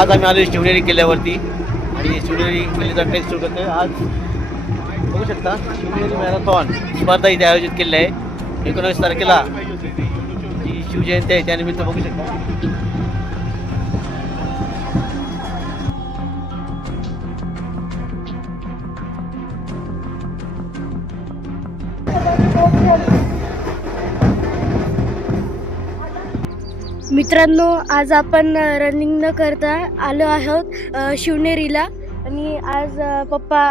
आज आम्ही आलो शिवनेरी किल्ल्यावरती आणि शिवनेरी किल्ल्याचा ट्रेक सुरू करतोय. आज बघू शकता शिवनेरी मॅरेथॉन स्पर्धा इथे आयोजित केली आहे. एकोणावीस तारखेला जी शिवजयंती आहे त्यानिमित्त बघू शकता. मित्रांनो आज आपण रनिंग न करता आलो आहोत शिवनेरीला. आणि आज पप्पा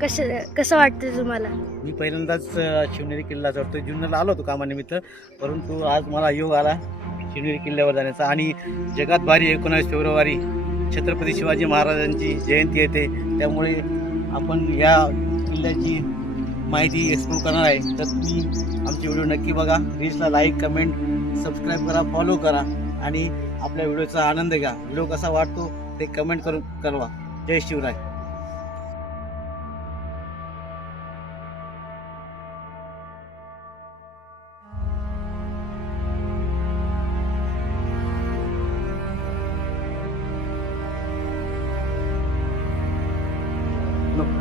कसं कसं वाटतं तुम्हाला? मी पहिल्यांदाच शिवनेरी किल्ला चढतो जुन्नरला आलो होतो कामानिमित्त परंतु आज मला योग आला शिवनेरी किल्ल्यावर जाण्याचा. आणि जगात भारी एकोणावीस फेब्रुवारी. छत्रपती शिवाजी महाराजांची जयंती येते. त्यामुळे आपण या किल्ल्याची माहिती एक्सप्लोर करणार आहे. तर तुम्ही आमचे व्हिडिओ नक्की बघा. रील्सला लाईक कमेंट सबस्क्राईब करा फॉलो करा. आणि आपल्या व्हिडिओचा आनंद घ्या. व्हिडिओ कसा वाटतो ते कमेंट करून कळवा. जय शिवराय.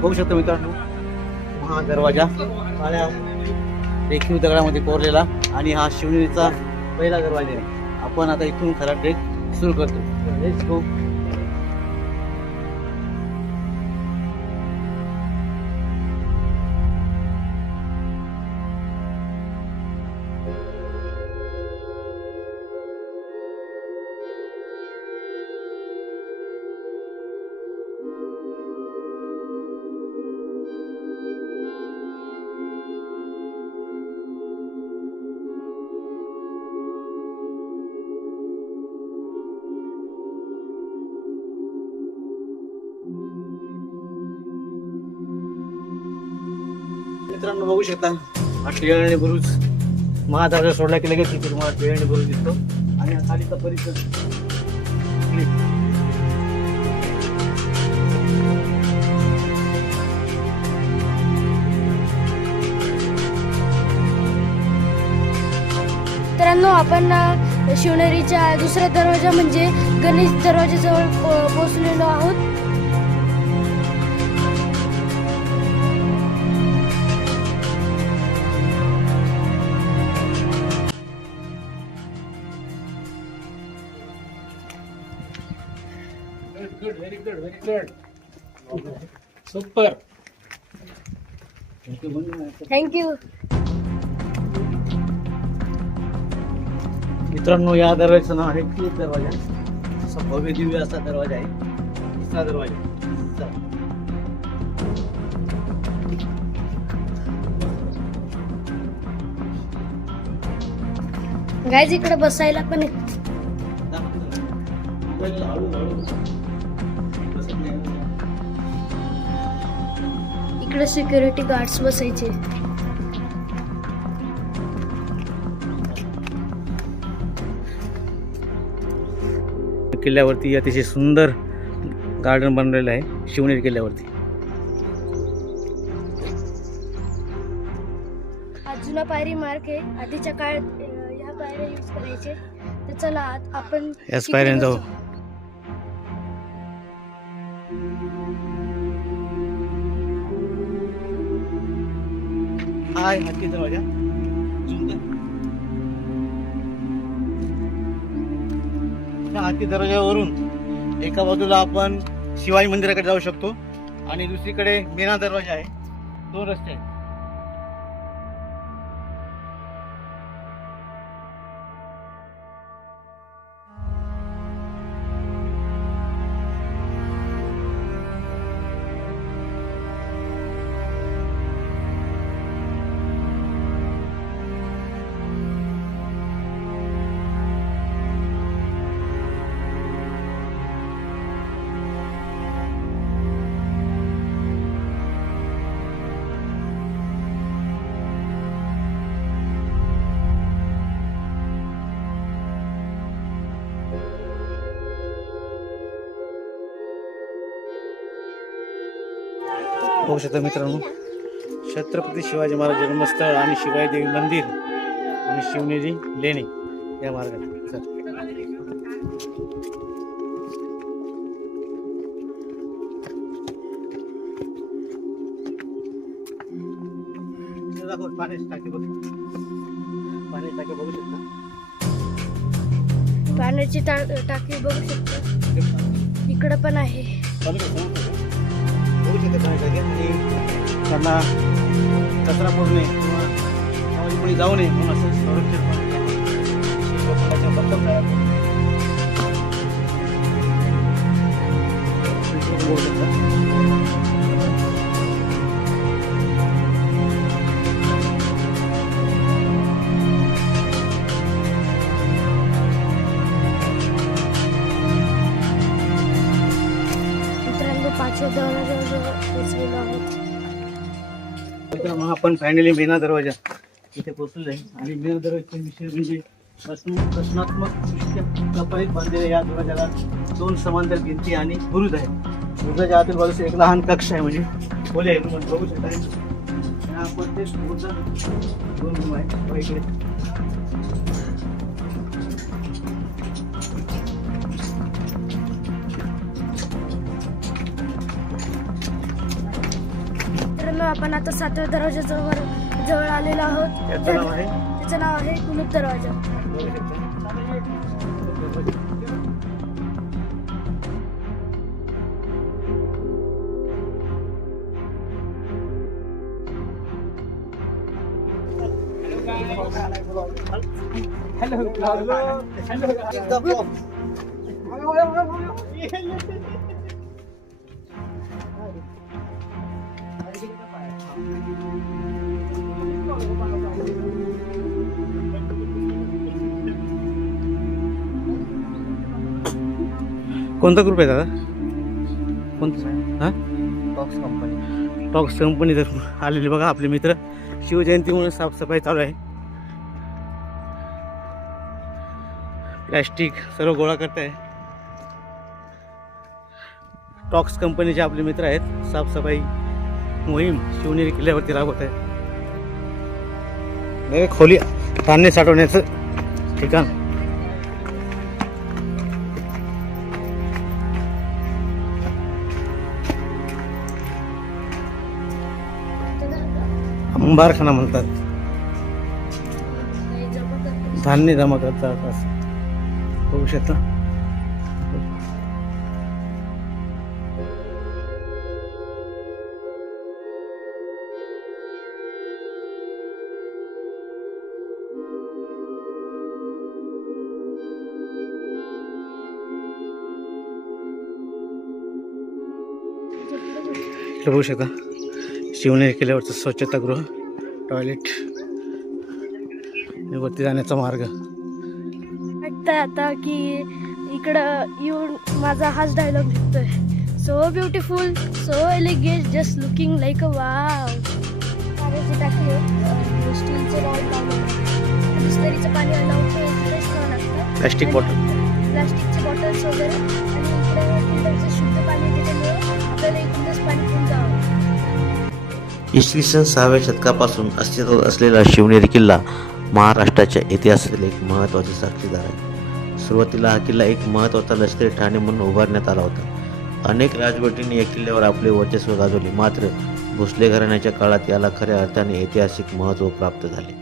बघू शकतो मित्रांनो हा दरवाजा काळ्या रेखीव दगडामध्ये कोरलेला आणि हा शिवनेरीचा पहिला दरवाजा आहे. आपण आता इथून खरा ट्रेक सुरू करतो. लेट्स गो मित्रांनो बघू शकता. हा आणि बुरुज महादरवाजा सोडला की लगेच तिथे तुम्हाला टिळणी बुरुज दिसतो. आणि हा खालीचा परिसर. मित्रांनो आपण शिवनेरीच्या दुसऱ्या दरवाजा म्हणजे गणेश दरवाजाजवळ पोहोचलेलो आहोत. सुपर थँक्यू मित्रांनो या दरवाजाचं नाव आहे तीच दरवाजा. असा भव्य दिव्य असा दरवाजा आहे. तिसरा दरवाजा. गायज इकडे बसायला पण इकडे सिक्युरिटी गार्ड्स बसायचे. किल्ल्यावरती अतिशय सुंदर गार्डन बनलेलं आहे शिवनेरी किल्ल्यावरती. जुना पायरी मार्ग आहे. आधीच्या काळात ह्या पायऱ्या यूज करायचे. तर चला आपण याच तिकडे पायऱ्याने जाऊ हाय हत्ती दरवाजा त्या हाती दरवाजावरून एका बाजूला आपण शिवाजी मंदिराकडे जाऊ शकतो आणि दुसरीकडे मेना दरवाजा आहे दोन रस्ते आहेत होऊ शकता मित्रांनो. छत्रपती शिवाजी महाराज जन्मस्थळ आणि शिवाई देवी मंदिर आणि शिवनेरी लेणी या मार्गात पाण्याची पाण्याची टाकी बघू शकता. पाण्याची टाकी बघू शकता. इकडं पण आहे. चालू कर, चालू आणि त्यांना कचरा पडू नये. किंवा त्यामध्ये कोणी जाऊ नये म्हणून असं संरक्षण पण बद्दल तयार बघू आहोत मग आपण फायनली मेना दरवाजा इथे पोहोचलेलो आहे. आणि मेना दरवाजाचे विषय म्हणजे रचनात्मक कपडीत बांधलेल्या या दरवाजाला दोन समांतर भिंती आणि बुरुज आहे. बुरुजाच्या आतील बाजूस एक लहान कक्ष आहे म्हणजे खोले आहे. तुम्ही बघू शकता. आणि आपण ते बुरुजात दोन रूम आहे. मित्रांनो आपण आता सातव्या दरवाजाजवळ जवळ आलेलो आहोत. त्याचं नाव आहे? त्याचं नाव आहे कुलूप दरवाजा. बघू शकता कोणता ग्रुप आहे दादा? कोणता? हां? बॉक्स कंपनी टॉक्स कंपनी जर आलेले बघा आपले मित्र. शिवजयंतीमुळे साफसफाई चालू आहे. प्लॅस्टिक सर्व गोळा करत आहे टॉक्स कंपनीचे आपले मित्र आहेत. साफसफाई मोहीम शिवनेरी किल्ल्यावरती राबवत आहे. नाही, खोली धान्य साठवण्याचं ठिकाण. अंबारखाना म्हणतात. धान्य जमा करतात असं. बघू शकता. बघू शकता. शिवनेरी किल्ल्यावरचं स्वच्छतागृह टॉयलेट वरती जाण्याचा मार्ग. वाटतंय आता की इकडं येऊन माझा हाच डायलॉग निघतोय. So beautiful so elegant just looking like a wow पाण्याची टाकी आहे. स्टीलचे रॉड लावले बिस्लरीचं पाणी प्लॅस्टिक बॉटल प्लास्टिकचे बॉटल्स वगैरे. आणि इकडे इसवी सन सहाव्या शतकापासून अस्तित्वात असलेला शिवनेरी किल्ला महाराष्ट्राच्या इतिहासातील एक महत्त्वाचा साक्षीदार आहे. सुरुवातीला हा किल्ला एक महत्त्वाचा लष्करी ठाणे म्हणून उभारण्यात आला होता. अनेक राजवटींनी या किल्ल्यावर आपले वर्चस्व गाजवले. मात्र भोसले घराण्याच्या काळात याला खऱ्या अर्थाने ऐतिहासिक महत्त्व प्राप्त झाले.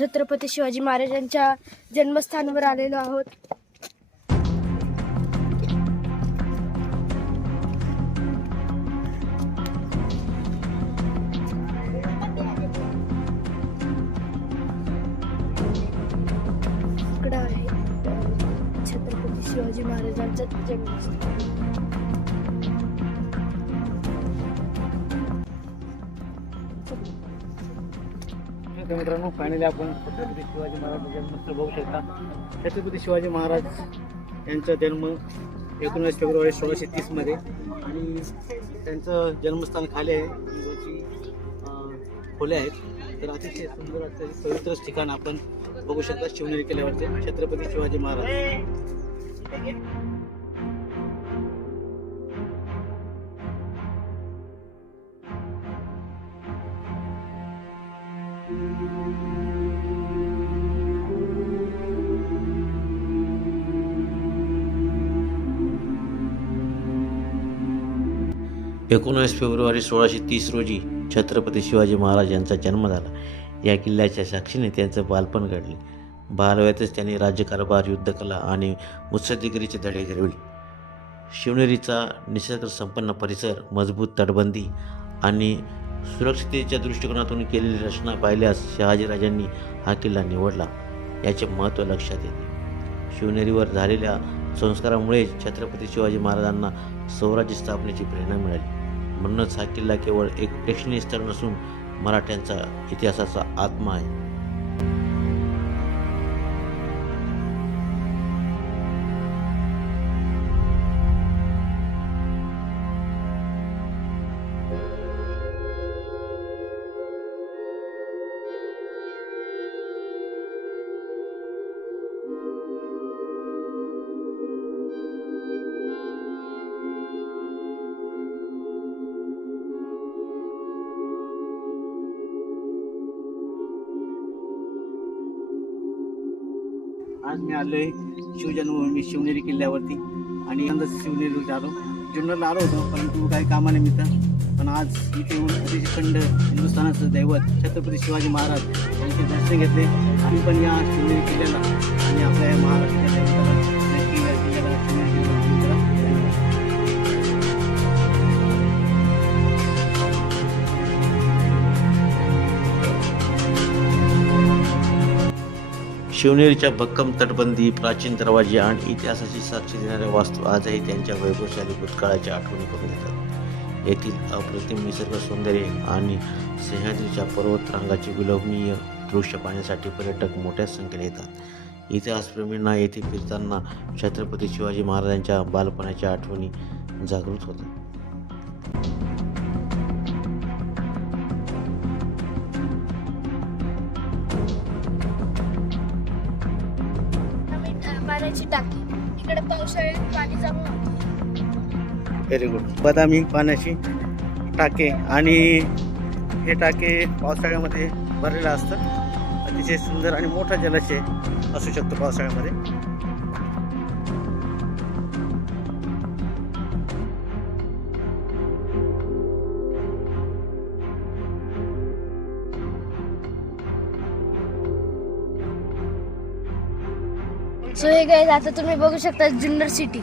छत्रपती शिवाजी महाराजांच्या जन्मस्थानावर आलेलो आहोत. शिवाजी महाराजांचा जन्म. मित्रांनो फायनली आपण छत्रपती शिवाजी महाराज जन्म बघू शकता. छत्रपती शिवाजी महाराज यांचा जन्म एकोणीस फेब्रुवारी सोळाशे तीसमध्ये आणि त्यांचं जन्मस्थान खाली आहे. खोले आहेत. तर अतिशय सुंदर असं पवित्रच ठिकाण आपण बघू शकता शिवनेरी किल्ल्यावरचे छत्रपती शिवाजी महाराज. एकोणीस फेब्रुवारी सोळाशे तीस रोजी छत्रपती शिवाजी महाराज यांचा जन्म झाला. या किल्ल्याच्या साक्षीने त्यांचं बालपण घडले. बालवयातच त्यांनी राज्यकारभार युद्धकला आणि मुत्सद्दीगिरीचे धडे गिरविले शिवनेरीचा निसर्ग संपन्न परिसर मजबूत तटबंदी आणि सुरक्षितेच्या दृष्टिकोनातून केलेली रचना पाहिल्यास शहाजीराजांनी हा किल्ला निवडला याचे महत्त्व लक्षात येते. शिवनेरीवर झालेल्या संस्कारामुळे छत्रपती शिवाजी महाराजांना स्वराज्य स्थापनेची प्रेरणा मिळाली. म्हणूनच हा किल्ला केवळ एक प्रेक्षणीय स्थळ नसून मराठ्यांचा इतिहासाचा आत्मा आहे. आज मी आहे शिवजन्मभूमी शिवनेरी किल्ल्यावरती आणि यंदा शिवनेरीवर आलो जुन्नरला आलो होतो परंतु काही कामानिमित्त. पण आज इथे येऊन अतिशखंड हिंदुस्थानाचं दैवत छत्रपती शिवाजी महाराज यांचे दर्शन घेतले. आम्ही पण या शिवनेरी किल्ल्याला आणि आपल्या महाराष्ट्राच्या दैवताला शिवनेरीच्या भक्कम तटबंदी प्राचीन दरवाजे आणि इतिहासाची साक्षी देणाऱ्या वास्तू आजही त्यांच्या वैभवशाली भूतकाळाच्या आठवणी करून देतात. येथील अप्रतिम निसर्ग सौंदर्य आणि सह्याद्रीच्या पर्वतरांगाची विलोभनीय दृश्य पाहण्यासाठी पर्यटक मोठ्या संख्येने येतात. इतिहासप्रेमींना येथे फिरताना छत्रपती शिवाजी महाराजांच्या बालपणाच्या आठवणी जागृत होतात. पाण्याची टाकी. इकडे पावसाळ्यात पाणी जमा व्हेरी गुड बदामी पाण्याची टाके आणि हे टाके पावसाळ्यामध्ये भरलेलं असतं. अतिशय सुंदर आणि मोठा जलाशय असू शकतो पावसाळ्यामध्ये. सो हे गाईज आता तुम्ही बघू शकता जुन्नर सिटी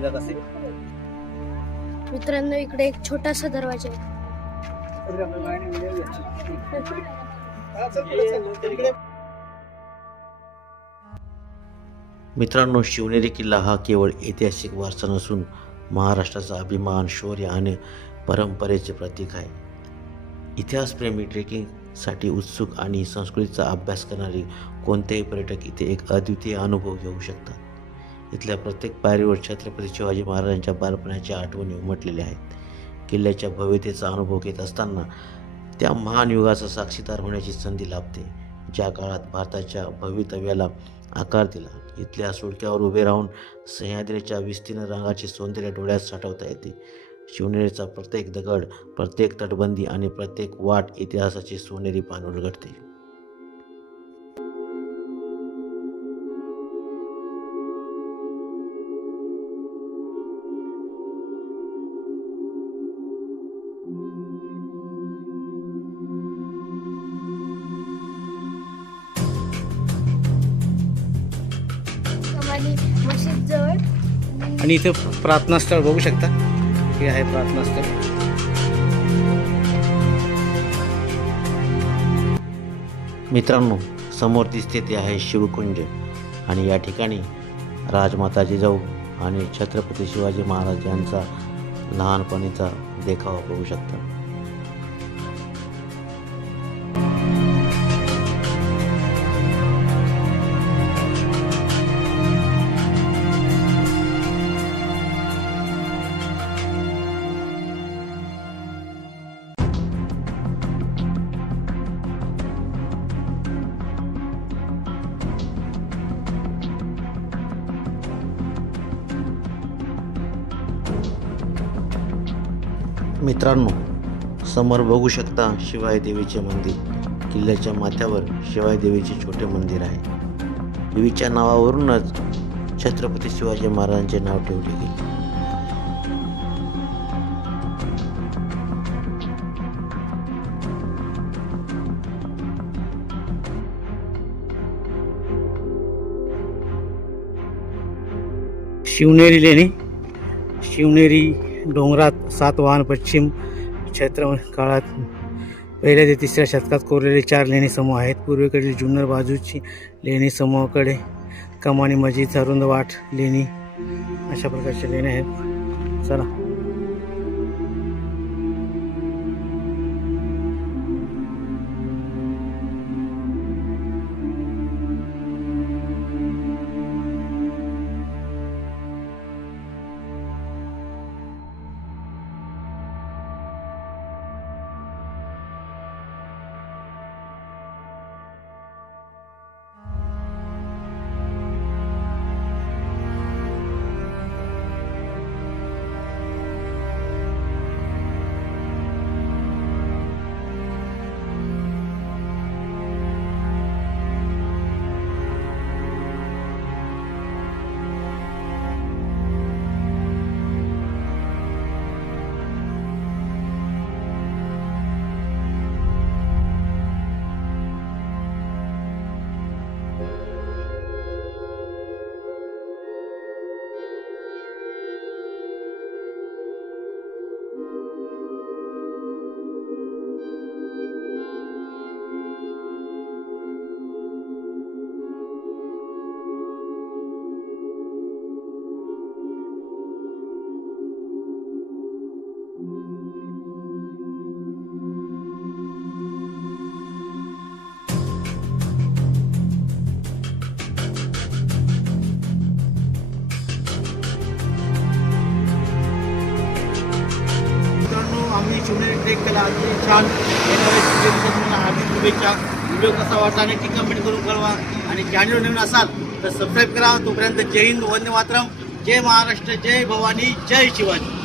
जात असे मित्रांनो इकडे एक छोटासा दरवाजा आहे. मित्रांनो शिवनेरी किल्ला हा केवळ ऐतिहासिक वारसा नसून महाराष्ट्राचा अभिमान शौर्य आणि परंपरेचे प्रतीक आहे. इतिहासप्रेमी ट्रेकिंगसाठी उत्सुक आणि संस्कृतीचा अभ्यास करणारे कोणतेही पर्यटक इथे एक अद्वितीय अनुभव घेऊ शकतात. इथल्या प्रत्येक पायरीवर छत्रपती शिवाजी महाराजांच्या बालपणाच्या आठवणी उमटलेल्या आहेत. किल्ल्याच्या भव्यतेचा अनुभव घेत असताना त्या महान युगाचा साक्षीदार होण्याची संधी लाभते. ज्या काळात भारताच्या भवितव्याला आकार दिला इथल्या सुडक्यावर उभे राहून सह्याद्रीच्या विस्तीर्ण रंगाचे सौंदर्य डोळ्यात साठवता येते. शिवनेरीचा प्रत्येक दगड प्रत्येक तटबंदी आणि प्रत्येक वाट इतिहासाची सोनेरी पान उलगडते. कमानी मशीद जवळ. आणि इथे प्रार्थना स्थळ बघू शकता. हे आहे प्रार्थना स्थळ मित्रांनो समोर दिसते ते आहे शिवकुंज. आणि या ठिकाणी राजमाता जिजाऊ आणि छत्रपती शिवाजी महाराज यांचा लहानपणीचा देखावा बघू शकता. मित्रांनो समोर बघू शकता शिवाय देवीचे मंदिर. किल्ल्याच्या माथ्यावर शिवाय देवीचे छोटे मंदिर आहे. देवीच्या नावावरूनच छत्रपती शिवाजी महाराजांचे नाव ठेवले गेले. शिवनेरी लेणी शिवनेरी डोंगरात सातवाहन पश्चिम क्षेत्र काळात पहिल्या ते तिसऱ्या शतकात कोरलेले चार लेणी समूह आहेत. पूर्वेकडील जुन्नर बाजूची लेणी समूहाकडे कमानी मस्जिद अरुंद वाट लेणी अशा प्रकारच्या लेणी आहेत. चला. व्हिडिओ कसा वाटला नक्की कमेंट करून कळवा. आणि चॅनल नवीन असाल तर सबस्क्राईब करा. तोपर्यंत जय हिंद वंदे मातरम. जय महाराष्ट्र जय भवानी जय शिवाजी.